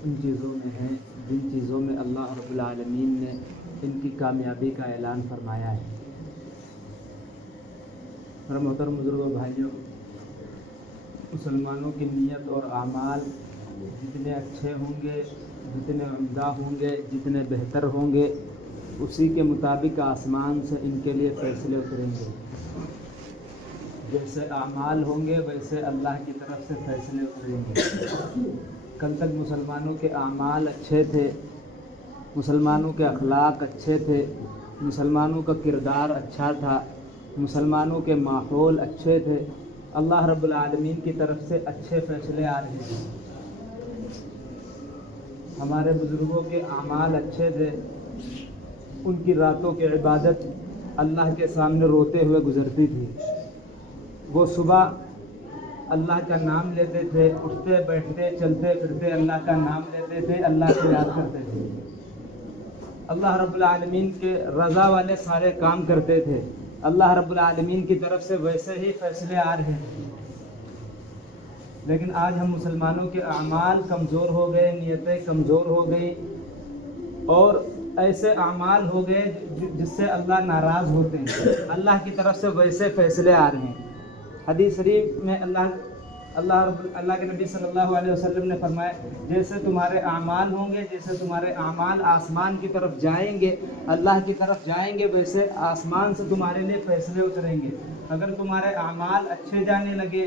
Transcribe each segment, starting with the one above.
उन चीज़ों में है जिन चीज़ों में अल्लाह रब्बुल आलमीन ने इनकी कामयाबी का ऐलान फरमाया है। मेरे मोहतरम बुजुर्गों भाइयों, मुसलमानों की नीयत और आमाल जितने अच्छे होंगे, जितने उम्दा होंगे, जितने बेहतर होंगे, उसी के मुताबिक आसमान से इनके लिए फ़ैसले उतरेंगे। जैसे आमाल होंगे वैसे अल्लाह की तरफ से फ़ैसले उतरेंगे। कल तक मुसलमानों के आमाल अच्छे थे, मुसलमानों के अखलाक अच्छे थे, मुसलमानों का किरदार अच्छा था, मुसलमानों के माहौल अच्छे थे। अल्लाह रब्बुल आलमीन की तरफ से अच्छे फ़ैसले आ रहे थे। हमारे बुज़ुर्गों के आमाल अच्छे थे, उनकी रातों की इबादत अल्लाह के सामने रोते हुए गुज़रती थी। वो सुबह अल्लाह का नाम लेते थे, उठते बैठते चलते फिरते अल्लाह का नाम लेते थे, अल्लाह को याद करते थे, अल्लाह रब्बुल आलमीन के रज़ा वाले सारे काम करते थे। अल्लाह रब्बुल आलमीन की तरफ से वैसे ही फ़ैसले आ रहे हैं। लेकिन आज हम मुसलमानों के अमाल कमज़ोर हो गए, नीयतें कमज़ोर हो गई और ऐसे अमाल हो गए जिससे अल्लाह नाराज़ होते हैं। अल्लाह की तरफ से वैसे फ़ैसले आ रहे हैं। हदीस शरीफ में अल्लाह के नबी सल्लल्लाहु अलैहि वसल्लम ने फरमाया, जैसे तुम्हारे आमाल होंगे, जैसे तुम्हारे आमाल आसमान की तरफ जाएंगे, अल्लाह की तरफ जाएंगे, वैसे आसमान से तुम्हारे लिए फ़ैसले उतरेंगे। अगर तुम्हारे आमाल अच्छे जाने लगे,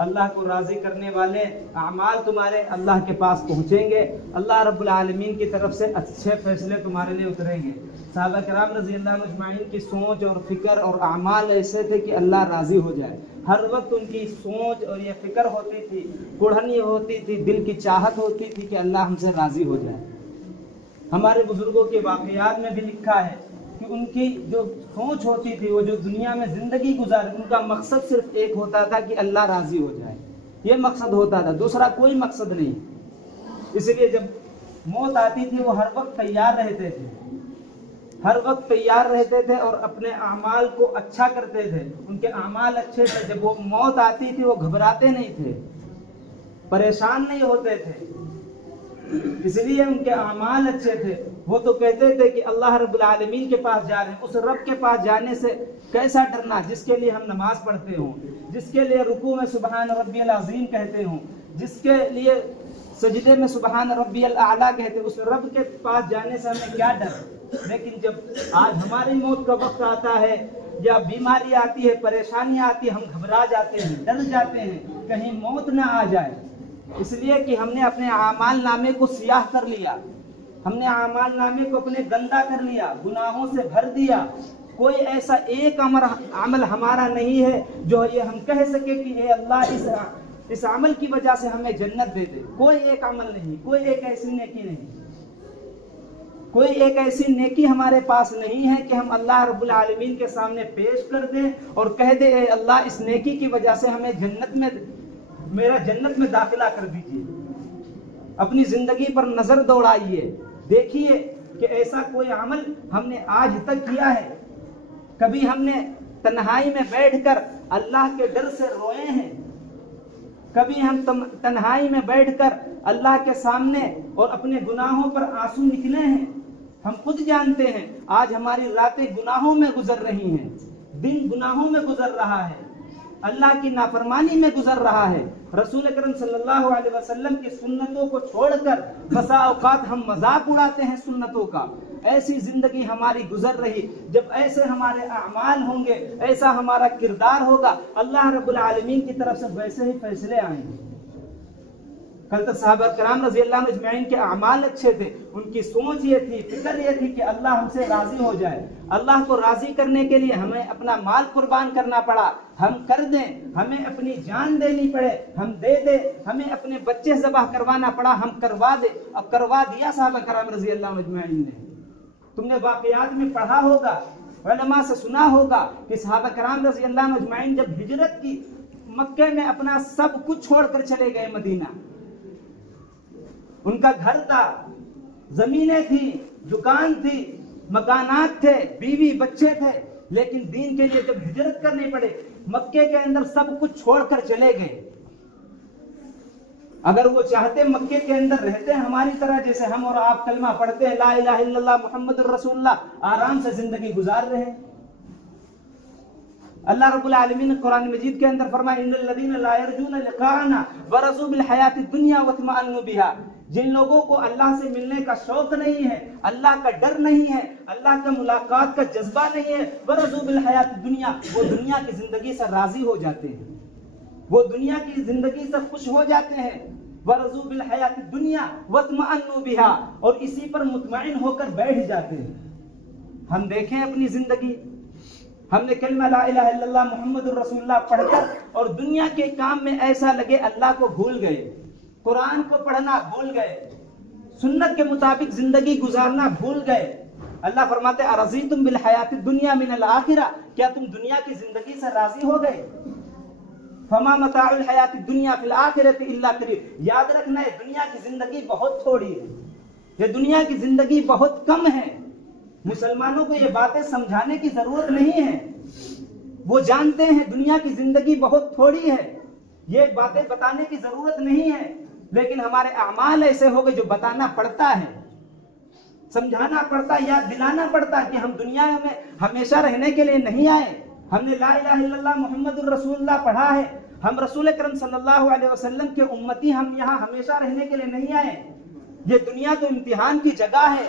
अल्लाह को राज़ी करने वाले आमाल तुम्हारे अल्लाह के पास पहुँचेंगे, अल्लाह रब्बुल आलमीन की तरफ से अच्छे फ़ैसले तुम्हारे लिए उतरेंगे। सहाबा किराम रज़ियल्लाहु अन्हुम अजमाइन की सोच और फ़िक्र और आमाल ऐसे थे कि अल्लाह राज़ी हो जाए। हर वक्त उनकी सोच और ये फ़िक्र होती थी, कुढ़नी होती थी, दिल की चाहत होती थी कि अल्लाह हमसे राज़ी हो जाए। हमारे बुज़ुर्गों के वाक़यात में भी लिखा है कि उनकी जो सोच होती थी, वो जो दुनिया में ज़िंदगी गुजारे, उनका मकसद सिर्फ एक होता था कि अल्लाह राज़ी हो जाए। ये मकसद होता था, दूसरा कोई मकसद नहीं। इसलिए जब मौत आती थी वो हर वक्त तैयार रहते थे, हर वक्त तैयार रहते थे और अपने अमाल को अच्छा करते थे। उनके अमाल अच्छे थे। जब वो मौत आती थी वो घबराते नहीं थे, परेशान नहीं होते थे, इसलिए उनके अमाल अच्छे थे। वो तो कहते थे कि अल्लाह रब्बुल आलमीन के पास जा रहे हैं, उस रब के पास जाने से कैसा डरना जिसके लिए हम नमाज पढ़ते हों, जिसके लिए रुकू में सुबहान रब्बियल अज़ीम कहते हों, जिसके लिए सजदे में सुबहान रब्बियल आला कहते, उस रब के पास जाने से हमें क्या डर। लेकिन जब आज हमारी मौत का वक्त आता है या बीमारी आती है, परेशानी आती है, हम घबरा जाते हैं, डर जाते हैं कहीं मौत ना आ जाए, इसलिए कि हमने अपने आमाल नामे को सियाह कर लिया, हमने आमाल नामे को अपने गंदा कर लिया, गुनाहों से भर दिया। कोई ऐसा एक अमल हमारा नहीं है जो ये हम कह सके कि ये अल्लाह इस अमल की वजह से हमें जन्नत दे दे। कोई एक अमल नहीं, कोई एक ऐसी नेकी नहीं, कोई एक ऐसी नेकी हमारे पास नहीं है कि हम अल्लाह रब्बुल आलमीन के सामने पेश कर दें और कह दे अल्लाह इस नेकी की वजह से हमें मेरा जन्नत में दाखिला कर दीजिए। अपनी जिंदगी पर नजर दौड़ाइए, देखिए कि ऐसा कोई अमल हमने आज तक किया है। कभी हमने तन्हाई में बैठकर अल्लाह के डर से रोए हैं, कभी हम तन्हाई में बैठकर अल्लाह के सामने और अपने गुनाहों पर आंसू निकले हैं। हम खुद जानते हैं आज हमारी रातें गुनाहों में गुजर रही हैं, दिन गुनाहों में गुजर रहा है, अल्लाह की नाफरमानी में गुजर रहा है। रसूल अकरम सल्लल्लाहु अलैहि वसल्लम की सुन्नतों को छोड़कर बसा औकात हम मजाक उड़ाते हैं सुन्नतों का। ऐसी जिंदगी हमारी गुजर रही। जब ऐसे हमारे अमाल होंगे, ऐसा हमारा किरदार होगा, अल्लाह रब्बुल आलमीन की तरफ से वैसे ही फैसले आएंगे। कल तक सहाबा किराम रज़ियल्लाहु अन्हुम अजमाइन के अमाल अच्छे थे, उनकी सोच ये थी, फिक्र ये थी कि अल्लाह हमसे राजी हो जाए। अल्लाह को राजी करने के लिए हमें अपना माल कुर्बान करना पड़ा, हम कर दें, हमें अपनी जान देनी पड़े हम दे दे, हमें अपने बच्चे ज़बाह करवाना पड़ा हम करवा दे, अब करवा दिया सहाबा किराम रज़ियल्लाहु अन्हुम अजमाइन ने। तुमने वाक़यात में पढ़ा होगा, उलमा से सुना होगा कि सहाबा किराम रज़ियल्लाहु अन्हुम अजमाइन जब हिजरत की, मक्के में अपना सब कुछ छोड़कर चले गए मदीना। उनका घर था, जमीनें थी, दुकान थी, मकानात थे, बीवी बच्चे थे, लेकिन दीन के लिए जब हिजरत करनी पड़े, मक्के के अंदर सब कुछ छोड़कर चले गए। अगर वो चाहते मक्के के अंदर रहते हैं हमारी तरह, जैसे हम और आप कलमा पढ़ते हैं ला इलाहा इल्लल्लाह मुहम्मदुर रसूलुल्लाह, आराम से जिंदगी गुजार रहे हैं। अल्लाह रब्बुल आलमीन ने कुरान मजीद के अंदर फरमाया इन्नल लज़ीना ला यरजूना लिक़ाअना वरज़ू बिल हयातिद दुनिया वत्मअन्नु बिहा, जिन लोगों को अल्लाह से मिलने का शौक नहीं है, अल्लाह का डर नहीं है, अल्लाह का मुलाकात का जज्बा नहीं है, वरज़ू बिल हयातिद दुनिया, वो दुनिया की जिंदगी से राजी हो जाते हैं, वो दुनिया की जिंदगी से खुश हो जाते हैं। वरज़ू बिल हयातिद दुनिया वत्मअन्नु बिहा, और इसी पर मुतमईन होकर बैठ जाते हैं। हम देखें अपनी जिंदगी, हमने कलमा ला इलाहा इल्लल्लाह मुहम्मदुर रसूलुल्लाह पढ़कर और दुनिया के काम में ऐसा लगे अल्लाह को भूल गए, कुरान को पढ़ना भूल गए, सुन्नत के मुताबिक जिंदगी गुजारना भूल गए। अल्लाह फरमाते अरज़ीतुम बिल हयातिद दुनिया मिनल आखिरा, क्या तुम दुनिया की जिंदगी से राजी हो गए? फमा मताउल हयातिद दुनिया फिल आखिरति इल्ला कलील, याद रखना है दुनिया की जिंदगी बहुत थोड़ी है, ये दुनिया की जिंदगी बहुत कम है। मुसलमानों को ये बातें समझाने की जरूरत नहीं है, वो जानते हैं दुनिया की जिंदगी बहुत थोड़ी है, ये बातें बताने की जरूरत नहीं है। लेकिन हमारे अमाल ऐसे हो गए जो बताना पड़ता है, समझाना पड़ता है, याद दिलाना पड़ता है कि हम दुनिया में हमेशा रहने के लिए नहीं आए। हमने ला इलाहा इल्लल्लाह मुहम्मदुर रसूलुल्लाह पढ़ा है, हम रसूल करम सल्लल्लाहु अलैहि वसल्लम के उम्मती, हम यहाँ हमेशा रहने के लिए नहीं आए। ये दुनिया तो इम्तिहान की जगह है,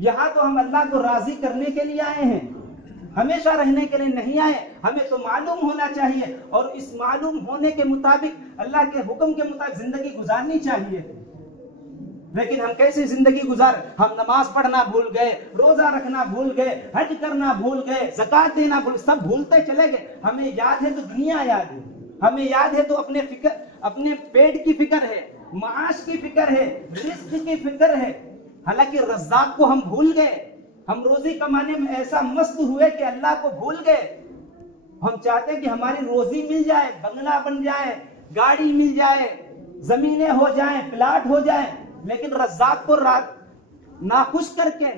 यहाँ तो हम अल्लाह को राजी करने के लिए आए हैं, हमेशा रहने के लिए नहीं आए। हमें तो मालूम होना चाहिए और इस मालूम होने के मुताबिक अल्लाह के हुक्म के मुताबिक जिंदगी गुजारनी चाहिए। लेकिन हम कैसे जिंदगी गुजार, हम नमाज पढ़ना भूल गए, रोजा रखना भूल गए, हज करना भूल गए, ज़कात देना भूल, सब भूलते चले गए। हमें याद है तो दुनिया याद है, हमें याद है तो अपने पेट की फिक्र है, माश की फिक्र है, रिस्क की फिक्र है। हालांकि रज़्ज़ाक़ को हम भूल गए, हम रोजी कमाने में ऐसा मस्त हुए कि अल्लाह को भूल गए। हम चाहते कि हमारी रोजी मिल जाए, बंगला बन जाए, गाड़ी मिल जाए, जमीनें हो जाए, प्लाट हो जाए, लेकिन रज़्ज़ाक़ को नाखुश करके,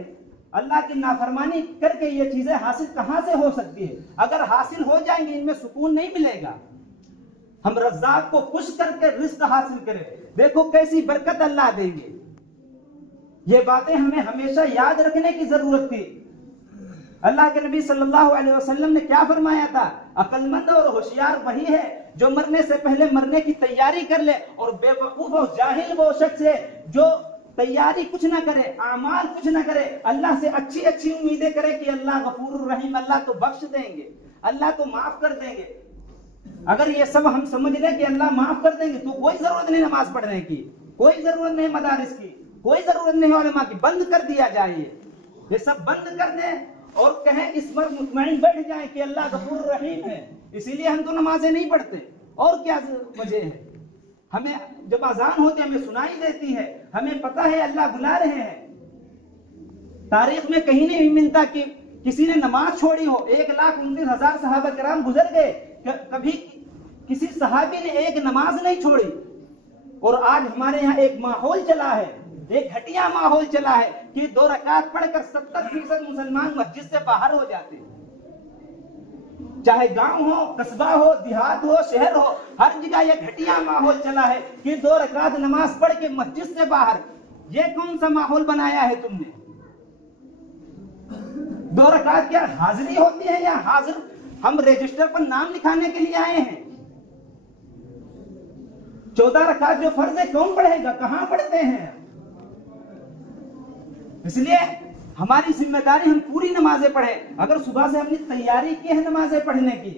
अल्लाह की नाफरमानी करके ये चीजें हासिल कहां से हो सकती है? अगर हासिल हो जाएंगी इनमें सुकून नहीं मिलेगा। हम रज़्ज़ाक़ को खुश करके रिज़्क़ हासिल करें, देखो कैसी बरकत अल्लाह देंगे। ये बातें हमें हमेशा याद रखने की जरूरत थी। अल्लाह के नबी सल्लल्लाहु अलैहि वसल्लम ने क्या फरमाया था? अक्लमंद और होशियार वही है जो मरने से पहले मरने की तैयारी कर ले, और बेवकूफ और जाहिल वो शख्स है जो तैयारी कुछ ना करे, आमाल कुछ ना करे, अल्लाह से अच्छी अच्छी उम्मीदें करे कि अल्लाह गफूरुर रहीम, अल्लाह तो बख्श देंगे, अल्लाह तो माफ कर देंगे। अगर ये सब हम समझ लें कि अल्लाह माफ कर देंगे तो कोई जरूरत नहीं नमाज पढ़ने की, कोई जरूरत नहीं मदारिस की, कोई जरूरत नहीं उलमा की, बंद कर दिया जाए, ये सब बंद कर दें और कहें इस पर मुतमईन बैठ जाए कि अल्लाह गफूर रहीम है। इसीलिए हम तो नमाजें नहीं पढ़ते, और क्या वजह है? हमें जब अजान होती है हमें सुनाई देती है, हमें पता है अल्लाह बुला रहे हैं। तारीख में कहीं नहीं मिलता कि किसी ने नमाज छोड़ी हो। 1,29,000 सहाबा किराम गुजर गए, कभी किसी सहाबी ने एक नमाज नहीं छोड़ी। और आज हमारे यहाँ एक माहौल चला है, एक घटिया माहौल चला है कि 2 रकात पढ़कर 70% मुसलमान मस्जिद से बाहर हो जाते हैं। चाहे गांव हो, कस्बा हो, देहात हो, शहर हो, हर जगह ये घटिया माहौल चला है कि 2 रकात नमाज पढ़ के मस्जिद से बाहर। ये कौन सा माहौल बनाया है तुमने? 2 रकात क्या हाजिरी होती है या हाजिर? हम रजिस्टर पर नाम लिखाने के लिए आए हैं। 14 रकात जो फर्ज है कौन पढ़ेगा, कहां पढ़ते हैं? इसलिए हमारी जिम्मेदारी हम पूरी नमाजें पढ़ें। अगर सुबह से हमने तैयारी की है नमाजें पढ़ने की,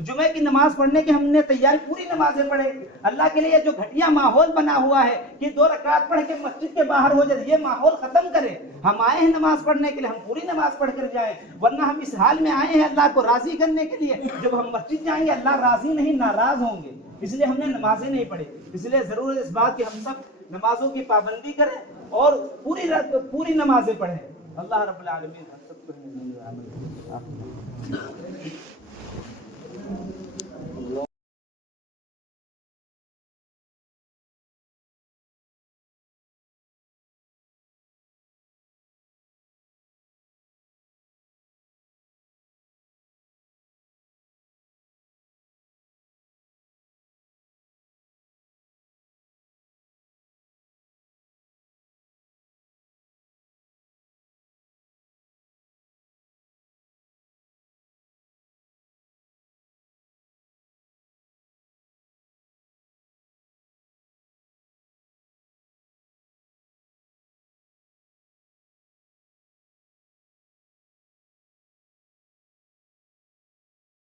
जुमे की नमाज पढ़ने की हमने तैयारी, पूरी नमाजें पढ़े। अल्लाह के लिए जो घटिया माहौल बना हुआ है कि 2 रकात पढ़ के मस्जिद के बाहर हो जाए, ये माहौल खत्म करें। हम आए हैं नमाज पढ़ने के लिए, हम पूरी नमाज पढ़ कर जाए, वरना हम इस हाल में आए हैं अल्लाह को राजी करने के लिए। जब हम मस्जिद जाएंगे अल्लाह राजी नहीं नाराज होंगे, इसलिए हमने नमाजें नहीं पढ़ी। इसलिए जरूर इस बात की हम सब नमाजों की पाबंदी करें और पूरी नमाजें पढ़ें। अल्लाह रब्बुल आलमीन हम सबको